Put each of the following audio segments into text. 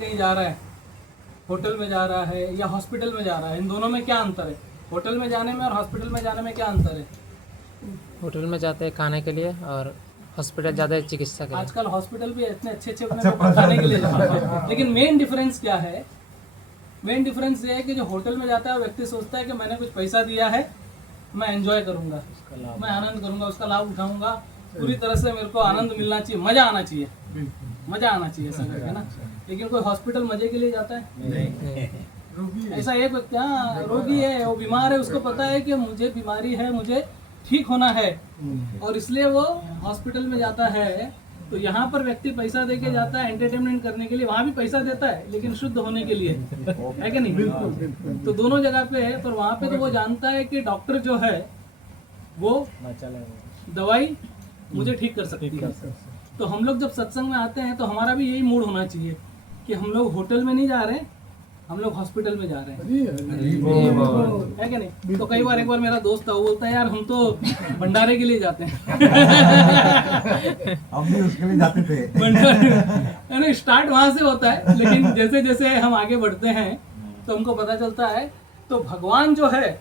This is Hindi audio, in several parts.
कहीं जा रहा है, होटल में जा रहा है या हॉस्पिटल में जा रहा है, इन दोनों में क्या अंतर है? होटल में जाने में और हॉस्पिटल में जाने में क्या अंतर है? होटल में जाते हैं खाने के लिए और हॉस्पिटल जाते हैं चिकित्सा के लिए। आजकल हॉस्पिटल भी इतने अच्छे अच्छे अपने को बताने के लिए जाते हैं, लेकिन मेन डिफरेंस क्या है? मेन डिफरेंस ये है कि जो होटल में जाता है वो व्यक्ति सोचता है कि मैंने कुछ पैसा दिया है, मैं एंजॉय करूंगा, मैं आनंद करूंगा, उसका लाभ उठाऊंगा, पूरी तरह से मेरे को आनंद मिलना चाहिए, मजा आना चाहिए, मजा आना चाहिए ऐसा करके ना। लेकिन कोई हॉस्पिटल मजे के लिए जाता है? नहीं। ऐसा एक क्या रोगी है, वो बीमार है, उसको पता है कि मुझे बीमारी है, मुझे ठीक होना है, और इसलिए वो हॉस्पिटल में जाता है। तो यहाँ पर व्यक्ति पैसा दे के जाता है एंटरटेनमेंट करने के लिए, वहाँ भी पैसा देता है लेकिन शुद्ध होने के लिए, है कि नहीं? तो दोनों जगह पे है, पर वहाँ पे तो वो जानता है कि डॉक्टर जो है वो दवाई मुझे ठीक कर सकती है। तो हम लोग जब सत्संग में आते हैं तो हमारा भी यही मूड होना चाहिए कि हम लोग होटल में नहीं जा रहे, हम लोग हॉस्पिटल में जा रहे हैं, है कि नहीं? तो कई बार एक बार मेरा दोस्त था, वो बोलता है यार हम तो भंडारे के लिए जाते हैं। हम भी उसके लिए जाते थे। भंडारे स्टार्ट वहां से होता है, लेकिन जैसे जैसे हम आगे बढ़ते हैं तो हमको पता चलता है तो भगवान जो है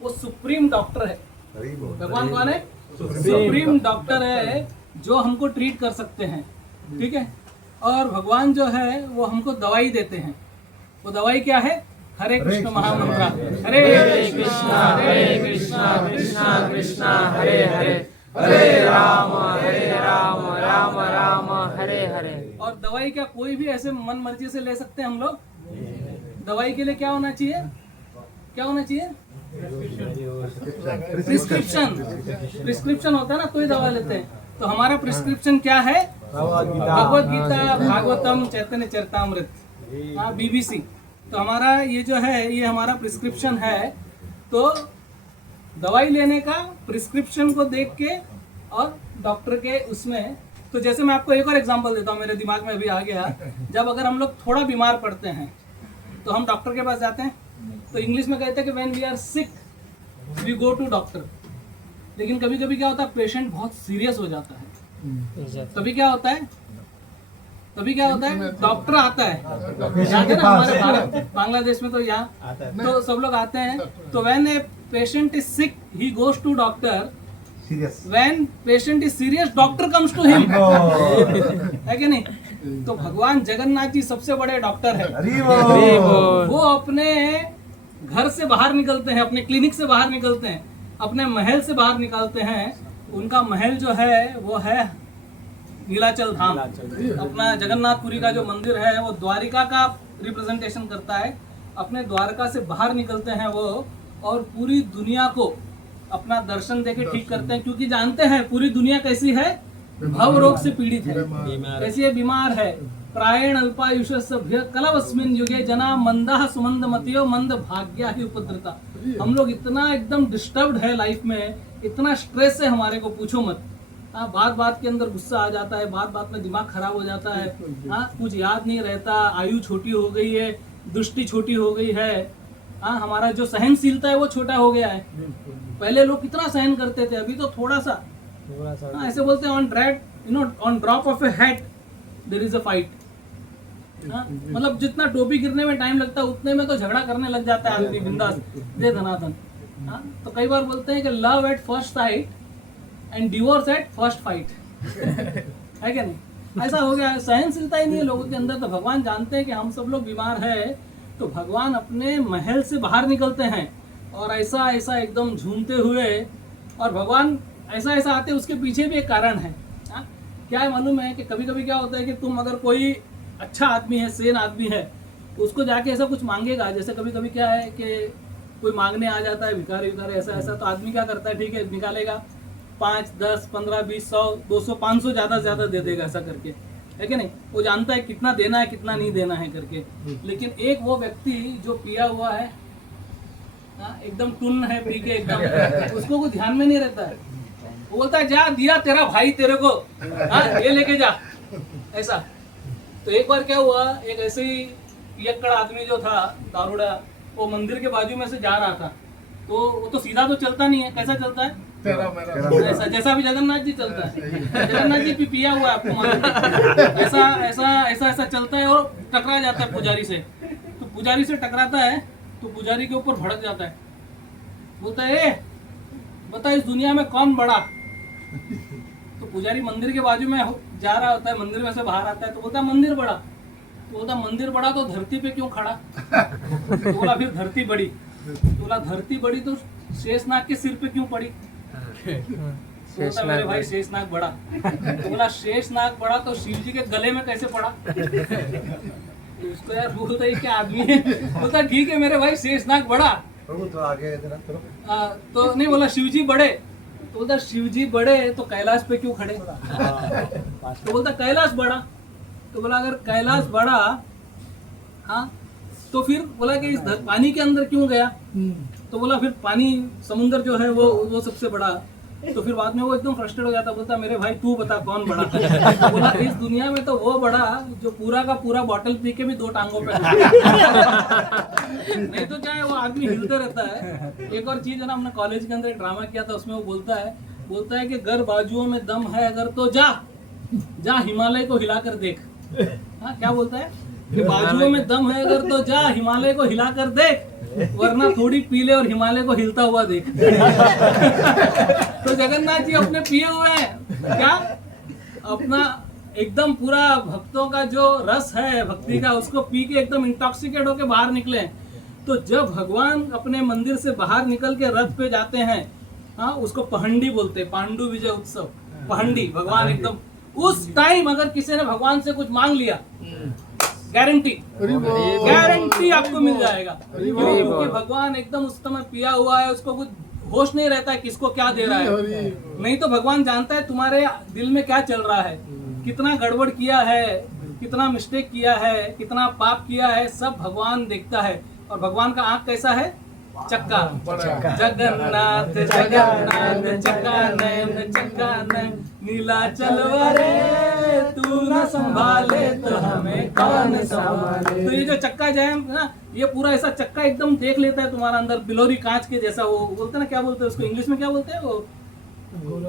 वो सुप्रीम डॉक्टर है। भगवान कौन है? सुप्रीम डॉक्टर है जो हमको ट्रीट कर सकते हैं, ठीक है? और भगवान जो है वो हमको दवाई देते हैं। वो दवाई क्या है? हरे कृष्ण महामंत्र, हरे कृष्णा कृष्णा कृष्णा हरे हरे, हरे राम राम राम हरे हरे। और दवाई क्या कोई भी ऐसे मन मर्जी से ले सकते हैं हम लोग? दवाई के लिए क्या होना चाहिए? क्या होना चाहिए? प्रिस्क्रिप्शन। प्रिस्क्रिप्शन होता है ना, तो ही दवा लेते हैं। तो हमारा प्रिस्क्रिप्शन क्या है? भगवत गीता, भागवतम, चैतन्य चरितामृत, हाँ, BBC। तो हमारा ये जो है ये हमारा प्रिस्क्रिप्शन है। तो दवाई लेने का प्रिस्क्रिप्शन को देख के और डॉक्टर के उसमें, तो जैसे मैं आपको एक और एग्जांपल देता हूँ, मेरे दिमाग में अभी आ गया। जब अगर हम लोग थोड़ा बीमार पड़ते हैं तो हम डॉक्टर के पास जाते हैं, तो इंग्लिश में कहते हैं कि when we are sick we go to doctor. लेकिन कभी कभी क्या होता है, पेशेंट बहुत सीरियस हो जाता है, तभी क्या होता है? तभी क्या होता है? डॉक्टर आता है। याद है ना हमारे बांग्लादेश में तो यहाँ तो सब लोग आते हैं। तो when a patient is sick he goes to doctor, when patient is serious doctor comes to him, है कि नहीं? तो भगवान जगन्नाथ जी सबसे बड़े डॉक्टर है। वो अपने घर से बाहर निकलते हैं, अपने क्लिनिक से बाहर निकलते हैं, अपने महल से बाहर निकलते हैं। उनका महल जो है वो है नीलाचल धाम। अपना जगन्नाथपुरी का जो मंदिर है वो द्वारिका का रिप्रेजेंटेशन करता है। अपने द्वारका से बाहर निकलते हैं वो, और पूरी दुनिया को अपना दर्शन देके ठीक करते हैं, क्योंकि जानते हैं पूरी दुनिया कैसी है? भव रोग से पीड़ित है, कैसी है? बीमार है। प्रायण अल्पायुष्य कलवस्मिन युगे जना मंदा सुमंद मतियो मंद भाग्या ही उपद्रता। हम लोग इतना एकदम डिस्टर्ब्ड है लाइफ में, इतना स्ट्रेस है हमारे को, पूछो मत। बात बात के अंदर गुस्सा आ जाता है, बात बात में दिमाग खराब हो जाता है, कुछ याद नहीं रहता, आयु छोटी हो गई है, दृष्टि छोटी हो गई है, हमारा जो सहनशीलता है वो छोटा हो गया है। पहले लोग कितना सहन करते थे, अभी तो थोड़ा सा ऐसे बोलते हैं on drop of a hat there is a fight. मतलब जितना टोपी गिरने में टाइम लगता है उतने में तो झगड़ा करने लग जाता है आदमी, बिंदास दे धनाधन। तो कई बार बोलते हैं कि love at first sight and divorce at first fight, है क्या नहीं? ऐसा हो गया है, सहनशीलता ही नहीं है लोगों के अंदर। तो भगवान जानते हैं कि हम सब लोग बीमार है, तो भगवान अपने महल से बाहर निकलते हैं और ऐसा ऐसा एकदम झूमते हुए, और भगवान ऐसा ऐसा आते हैं, उसके पीछे भी एक कारण है। क्या है मालूम है कि कभी कभी क्या होता है कि तुम अगर कोई अच्छा आदमी है, सेन आदमी है, तो उसको जाके ऐसा कुछ मांगेगा। जैसे कभी कभी क्या है कि कोई मांगने आ जाता है, भिखारी विखारी ऐसा ऐसा, तो आदमी क्या करता है, ठीक है निकालेगा 5, 10, 15, 20, 100, 200, 500 ज़्यादा से ज़्यादा दे देगा, ऐसा करके, है कि नहीं? वो जानता है कितना देना है कितना नहीं देना है करके। लेकिन एक वो व्यक्ति जो पिया हुआ है, एकदम टुन है पी के एकदम, उसको कोई ध्यान में नहीं रहता है। वो बोलता है जा दिया तेरा भाई तेरे को, ये लेके जा, ऐसा। तो एक बार क्या हुआ, एक ऐसे ही पियक्कड़ आदमी जो था दारूड़ा, वो मंदिर के बाजू में से जा रहा था। तो वो तो सीधा तो चलता नहीं है, कैसा चलता है? ऐसा जैसा भी जगन्नाथ जी चलता है, जगन्नाथ जी भी पिया हुआ है, आपको मालूम है। ऐसा ऐसा ऐसा ऐसा चलता है और टकरा जाता है पुजारी से। तो पुजारी से टकराता है तो पुजारी के ऊपर भड़क जाता है, बोलता है ए बता इस दुनिया में कौन बड़ा। तो पुजारी मंदिर के बाजू में जा रहा होता है, मंदिर में से बाहर आता है तो बोलता है मंदिर बड़ा। तो बोलता मंदिर बड़ा तो धरती पे क्यों खड़ा। तो बोला फिर धरती बड़ी। तो बोला धरती बड़ी तो शेषनाग के सिर पे क्यों पड़ी। तो बोलता मेरे भाई शेषनाग बड़ा। तो बोला शेषनाग बड़ा तो शिव जी के गले में कैसे पड़ा। तो उसको यार बोलता है क्या आदमी है। बोलता ठीक है मेरे भाई शेषनाग बड़ा तो नहीं, बोला शिव जी बड़े। तो बोलता शिव जी बड़े तो कैलाश पे क्यों खड़े। तो बोलता कैलाश बड़ा। तो बोला अगर कैलाश बड़ा हाँ तो फिर बोला कि इस पानी के अंदर क्यों गया। तो बोला फिर पानी समुंदर जो है वो सबसे बड़ा। तो फिर बाद में वो एकदम फ्रस्ट्रेट हो जाता, बोलता मेरे भाई तू बता कौन बड़ा। तो बोला इस दुनिया में तो वो बड़ा जो पूरा का पूरा बॉटल पी के भी 2 टांगों पे नहीं तो चाहे वो आदमी हिलते रहता है। एक और चीज है ना, हमने कॉलेज के अंदर एक ड्रामा किया था, उसमें वो बोलता है कि गर बाजुओं में दम है अगर तो जा हिमालय को हिलाकर देख। हाँ क्या बोलता है कि बाजुओं में दम है अगर तो जा हिमालय को हिलाकर देख, वरना थोड़ी पी ले और हिमालय को हिलता हुआ देख। तो जगन्नाथ जी अपने पिए हुए हैं क्या, अपना एकदम पूरा भक्तों का जो रस है भक्ति का उसको पी के एकदम इंटॉक्सिकेट होके बाहर निकले। तो जब भगवान अपने मंदिर से बाहर निकल के रथ पे जाते हैं, हाँ उसको पहंडी बोलते हैं, पांडु विजय उत्सव पहंडी। भगवान एकदम उस टाइम अगर किसी ने भगवान से कुछ मांग लिया गारंटी आपको मिल जाएगा, क्योंकि भगवान एकदम उस समय पिया हुआ है, उसको कुछ होश नहीं रहता है किसको क्या दे रहा है। नहीं तो भगवान जानता है तुम्हारे दिल में क्या चल रहा है, कितना गड़बड़ किया है, कितना मिस्टेक किया है, कितना पाप किया है, सब भगवान देखता है। और भगवान का आंख कैसा है, चक्का। जगन्नाथ जगन्नाथ चक्का नयन चक्का नयन नीला चलवा रे तू न संभाले तो हमें कौन संभाले। तो ये जो चक्का जैम ना, ये पूरा ऐसा चक्का एकदम देख लेता है तुम्हारा अंदर, बिलोरी कांच के जैसा। वो बोलते हैं ना, क्या बोलते हैं उसको इंग्लिश में, क्या बोलते हैं वो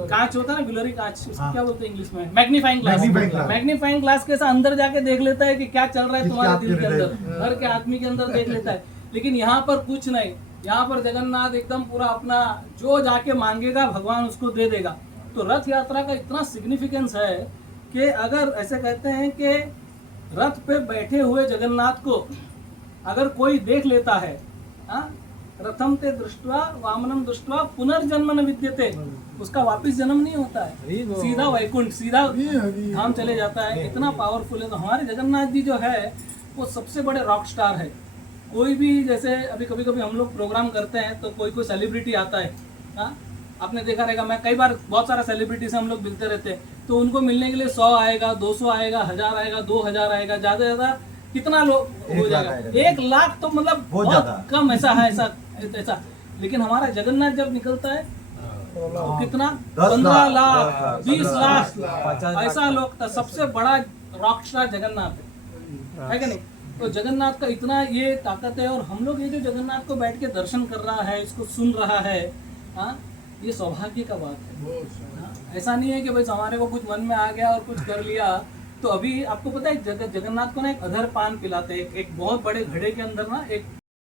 कांच होता है ना, बिलोरी कांच, उसको क्या बोलते हैं इंग्लिश में, मैग्नीफाइंग ग्लास। मैग्नीफाइंग ग्लास के साथ अंदर जाके देख लेता है कि क्या चल रहा है तुम्हारे दिल के अंदर, हर के आदमी के अंदर देख लेता है। लेकिन यहाँ पर कुछ नहीं, यहाँ पर जगन्नाथ एकदम पूरा अपना जो जाके मांगेगा भगवान उसको दे देगा। तो रथ यात्रा का इतना सिग्निफिकेंस है कि अगर ऐसे कहते हैं कि रथ पे बैठे हुए जगन्नाथ को अगर कोई देख लेता है, रथम ते दृष्टवा वामनम दृष्टवा पुनर्जन्म न विद्यते, उसका वापस जन्म नहीं होता है, सीधा वैकुंठ, सीधा धाम चले जाता है। इतना पावरफुल है। तो हमारे जगन्नाथ जी जो है वो सबसे बड़े रॉक स्टार है। कोई भी जैसे अभी कभी कभी हम लोग प्रोग्राम करते हैं तो कोई सेलिब्रिटी आता है, हाँ आपने देखा रहेगा, मैं कई बार बहुत सारा सेलिब्रिटी से हम लोग मिलते रहते हैं, तो उनको मिलने के लिए 100 आएगा, 200 आएगा, 1000 आएगा, 2000 आएगा, ज़्यादा से ज़्यादा कितना लोग हो जाएगा, 1 लाख तो मतलब बहुत कम ऐसा है, ऐसा। लेकिन हमारा जगन्नाथ जब निकलता है तो कितना 15 लाख 20 लाख ऐसा लोग था। सबसे बड़ा रॉक स्टार जगन्नाथ है कि नहीं। तो जगन्नाथ का इतना ये ताकत है। और हम लोग ये जो जगन्नाथ को बैठ के दर्शन कर रहा है, इसको सुन रहा है, हाँ ये सौभाग्य का बात है। ऐसा नहीं है कि भाई हमारे को कुछ मन में आ गया और कुछ कर लिया। तो अभी आपको पता है जगन्नाथ को ना एक अधर पान पिलाते हैं, एक बहुत बड़े घड़े के अंदर ना एक